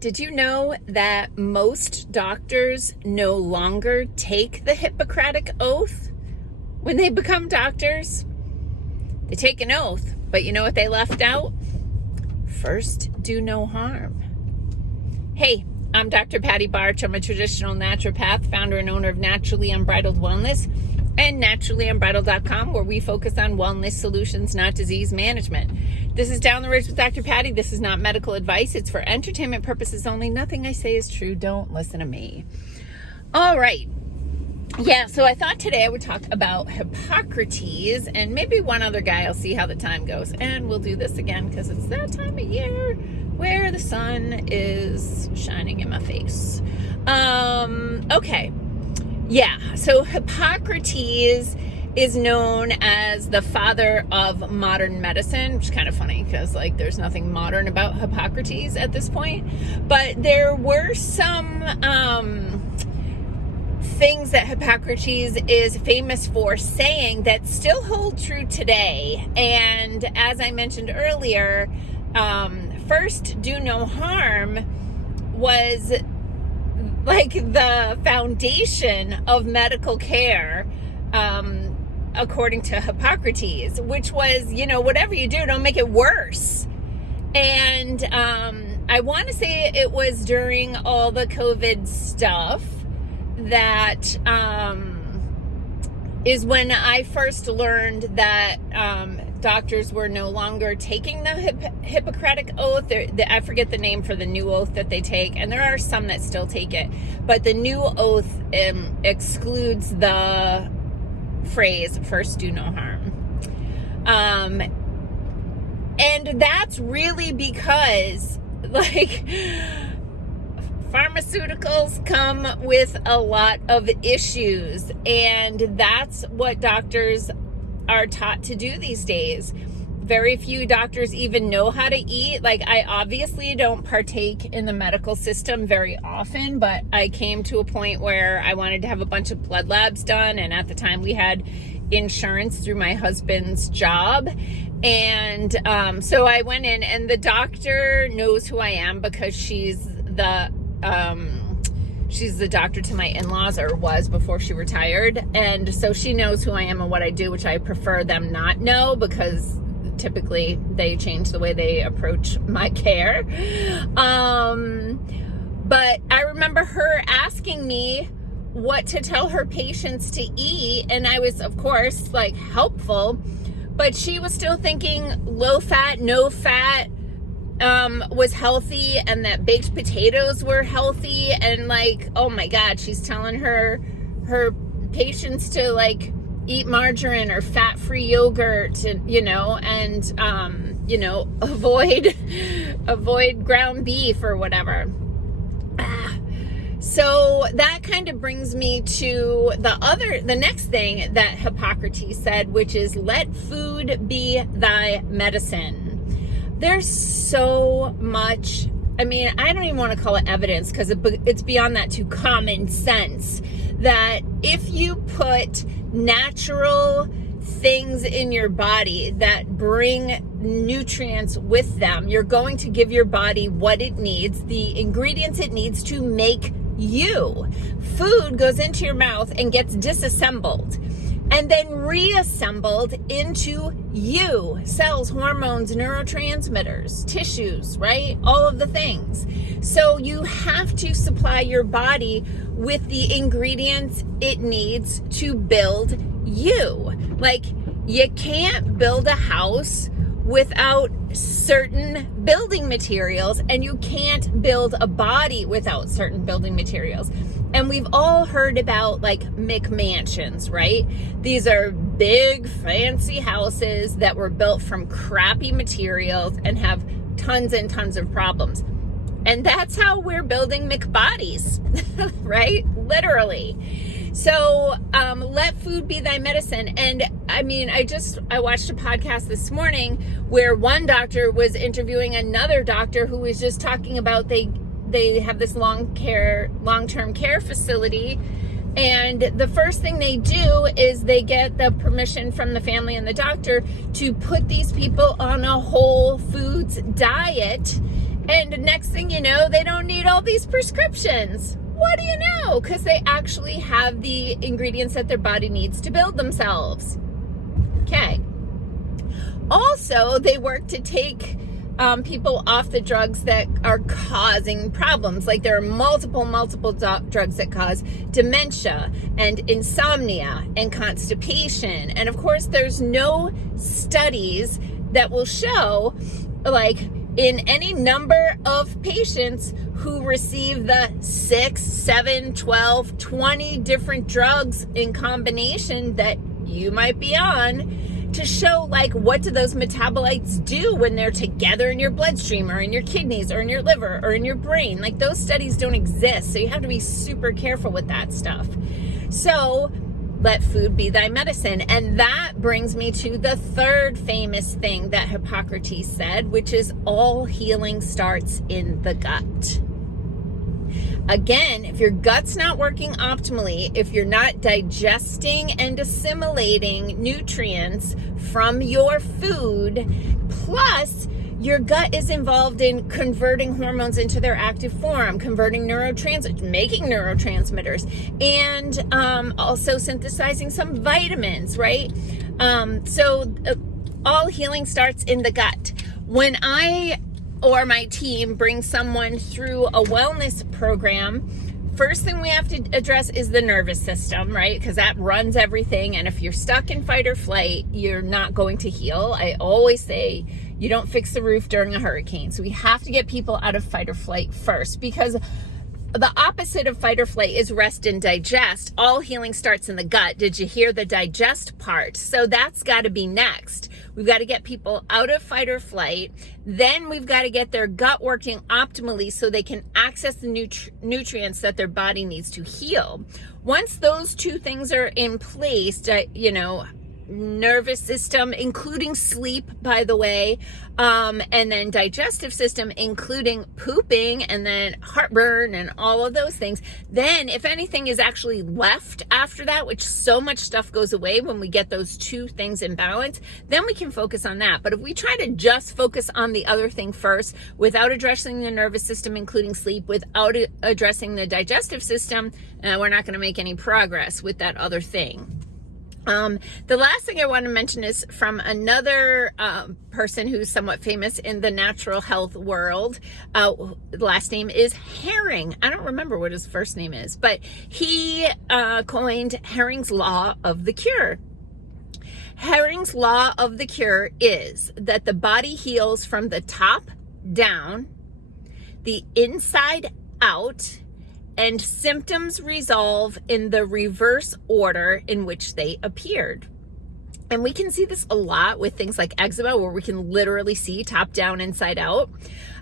Did you know that most doctors no longer take the Hippocratic Oath when they become doctors? They take an oath, but you know what they left out? First, do no harm. Hey, I'm Dr. Patty Barch. I'm a traditional naturopath, founder and owner of Naturally Unbridled Wellness and naturallyunbridled.com, where we focus on wellness solutions, not disease management. This is Down the Ridge with Dr. Patty. This is not medical advice. It's for entertainment purposes only. Nothing I say is true. Don't listen to me. All right. Yeah, so I thought today I would talk about Hippocrates and maybe one other guy. I'll see how the time goes. And we'll do this again because it's that time of year where the sun is shining in my face. Okay. Yeah, so Hippocrates is known as the father of modern medicine, which is kind of funny because there's nothing modern about Hippocrates at this point. But there were some things that Hippocrates is famous for saying that still hold true today. And as I mentioned earlier, first, do no harm was like the foundation of medical care, according to Hippocrates, which was, whatever you do, don't make it worse. And I want to say it was during all the COVID stuff that is when I first learned that doctors were no longer taking the Hippocratic Oath. I forget the name for the new oath that they take, and there are some that still take it. But the new oath excludes the phrase, first do no harm. And that's really because, pharmaceuticals come with a lot of issues, and that's what doctors are taught to do these days. Very few doctors even know how to eat. I obviously don't partake in the medical system very often, but I came to a point where I wanted to have a bunch of blood labs done, and at the time we had insurance through my husband's job. And so I went in, and the doctor knows who I am because she's the doctor to my in-laws, or was before she retired. And so she knows who I am and what I do, which I prefer them not know because typically they change the way they approach my care. But I remember her asking me what to tell her patients to eat. And I was, of course, helpful, but she was still thinking low fat, no fat, was healthy, and that baked potatoes were healthy. And oh my God, she's telling her patients to eat margarine or fat-free yogurt, and avoid ground beef or whatever. So that kind of brings me to the next thing that Hippocrates said, which is let food be thy medicine. There's so much, I don't even want to call it evidence because it's beyond that to common sense, that if you put natural things in your body that bring nutrients with them, you're going to give your body what it needs, the ingredients it needs to make you. Food goes into your mouth and gets disassembled and then reassembled into you. Cells, hormones, neurotransmitters, tissues, right? All of the things. So you have to supply your body with the ingredients it needs to build you. You can't build a house without certain building materials, and you can't build a body without certain building materials. And we've all heard about McMansions, right? These are big fancy houses that were built from crappy materials and have tons and tons of problems. And that's how we're building McBodies, right? Literally. So let food be thy medicine. And I watched a podcast this morning where one doctor was interviewing another doctor who was just talking about they have this long-term care facility, and the first thing they do is they get the permission from the family and the doctor to put these people on a whole foods diet And next thing you know, they don't need all these prescriptions. What do you know? Because they actually have the ingredients that their body needs to build themselves. Okay. Also, they work to take people off the drugs that are causing problems. Like there are multiple drugs that cause dementia and insomnia and constipation. And of course, there's no studies that will show, like, in any number of patients who receive the 6, 7, 12, 20 different drugs in combination that you might be on, to show, like, what do those metabolites do when they're together in your bloodstream or in your kidneys or in your liver or in your brain. Like, those studies don't exist, so you have to be super careful with that stuff. So let food be thy medicine. And that brings me to the third famous thing that Hippocrates said, which is all healing starts in the gut. Again, if your gut's not working optimally, if you're not digesting and assimilating nutrients from your food, plus your gut is involved in converting hormones into their active form, converting making neurotransmitters, and also synthesizing some vitamins, right? So all healing starts in the gut. When I or my team brings someone through a wellness program, first thing we have to address is the nervous system, right? Because that runs everything. And if you're stuck in fight or flight, you're not going to heal. I always say you don't fix the roof during a hurricane. So we have to get people out of fight or flight first, because the opposite of fight or flight is rest and digest. All healing starts in the gut. Did you hear the digest part? So that's got to be next. We've got to get people out of fight or flight. Then we've got to get their gut working optimally so they can access the nutrients that their body needs to heal. Once those two things are in place, nervous system, including sleep, by the way, and then digestive system, including pooping, and then heartburn and all of those things. Then if anything is actually left after that, which so much stuff goes away when we get those two things in balance, then we can focus on that. But if we try to just focus on the other thing first without addressing the nervous system, including sleep, without addressing the digestive system, we're not going to make any progress with that other thing. The last thing I want to mention is from another person who's somewhat famous in the natural health world. The last name is Herring. I don't remember what his first name is, but he coined Herring's Law of the Cure. Herring's Law of the Cure is that the body heals from the top down, the inside out, and symptoms resolve in the reverse order in which they appeared. And we can see this a lot with things like eczema, where we can literally see top down, inside out.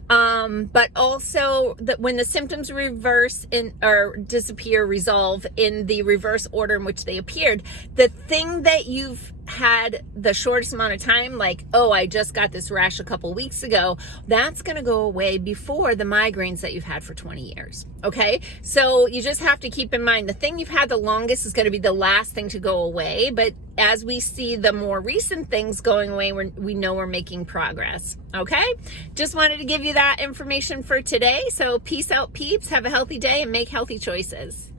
But also that when the symptoms reverse or disappear, resolve in the reverse order in which they appeared, the thing that you've had the shortest amount of time, like, oh, I just got this rash a couple weeks ago, that's going to go away before the migraines that you've had for 20 years. Okay. So you just have to keep in mind the thing you've had the longest is going to be the last thing to go away. But as we see the more recent things going away, we know we're making progress. Okay. Just wanted to give you that information for today. So peace out, peeps. Have a healthy day and make healthy choices.